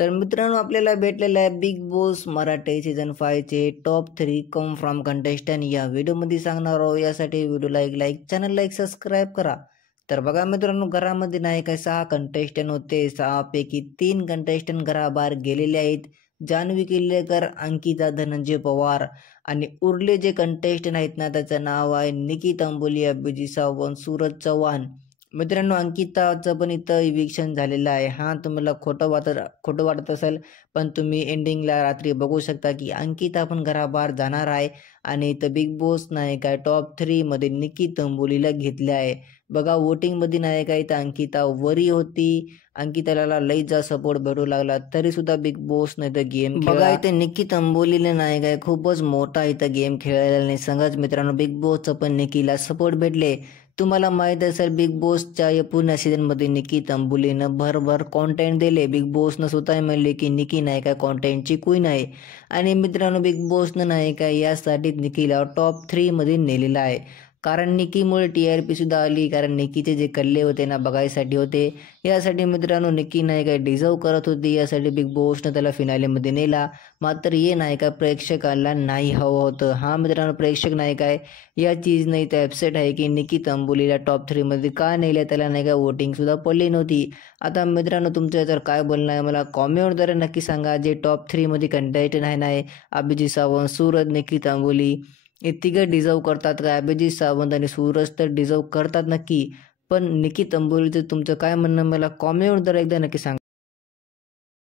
तर मित्रांनो आपल्याला भेटलेलं आहे बिग बॉस मराठी सीझन 5 चे टॉप 3 कम फ्रॉम कंटेस्टंट या व्हिडिओमध्ये सांगणार आहोत। यासाठी व्हिडिओला एक लाईक, चॅनलला एक सबस्क्राईब करा। तर बघा मित्रांनो, घरामध्ये नाही काय 6 कंटेस्टंट होते। 6 पैकी 3 कंटेस्टंट घराबाहेर गेलेले आहेत। जान्हवी किल्लेकर, अंकिता धनंजय पवार आणि उरले जे कंटेस्टंट आहेत ना, त्याचं नाव आहे निकी अंबोली, अभिजित सावंत, सूरज चव्हाण। मित्रांनो, अंकिताचं पण इथं इविक्शन झालेलं आहे। हां, तुम्हाला खोटं वाटत असेल, पण तुम्ही एंडिंगला रात्री बघू शकता की अंकिता पण घराबाहेर जाणार आहे आणि इथं बिग बॉस नाही काय टॉप 3 मध्ये निकी तंबोलीला घेतले आहे। बघा, वोटिंगमध्ये नाही काय इथं अंकिता वरी होती। अंकिताला लई जा सपोर्ट भेटू लागला, तरी सुद्धा बिग बॉस नाही तर गेम बघा इथे निकी तंबोलीला नाही काय खूपच मोठा इथं गेम खेळलेला नाही। संगच मित्रांनो, बिग बॉसचं पण निकीला सपोर्ट भेटले। तुम्हाला माहीत असेल बिग बॉसच्या या पूर्ण सीझनमध्ये निकी तंबोलीनं भरभर कॉन्टेंट दिले। बिग बॉसनं स्वतः म्हणले की निकी नाही काय कॉन्टेंटची क्वीन आहे आणि मित्रांनो, बिग बॉसनं नाही काय यासाठी निकीला टॉप 3 मध्ये नेलेलं आहे। कारण निकीमुळे TRP सुद्धा आली, कारण निकीचे जे कल्ले होते ना बघायसाठी होते। यासाठी मित्रांनो, निकी नाही काय डिझर्व करत होती, यासाठी बिग बॉसनं त्याला फिनालेमध्ये नेला। मात्र हे नाही का प्रेक्षकांना नाही हवं होतं। हां मित्रांनो, प्रेक्षक नाही काय या चीज नाही तर अपसेट आहे की निकी तंबोलीला टॉप 3 मध्ये का नेले, त्याला नाही का वोटिंग सुद्धा पडली नव्हती। आता मित्रांनो, तुमचं याच्यावर काय बोलणं आहे मला कॉमेंटद्वारे नक्की सांगा। जे टॉप 3 मध्ये कंटेस्टंट आहे ना, अभिजित सावंत, सूरज, निकी तंबोली, हे तिघं डिझर्व करतात का? अभिजित सावंत आणि सूरज तर डिझर्व करतात नक्की, पण निकी तंबोलीचं तुमचं काय म्हणणं मला कॉमेंटद्वारे एकदा नक्की सांगा।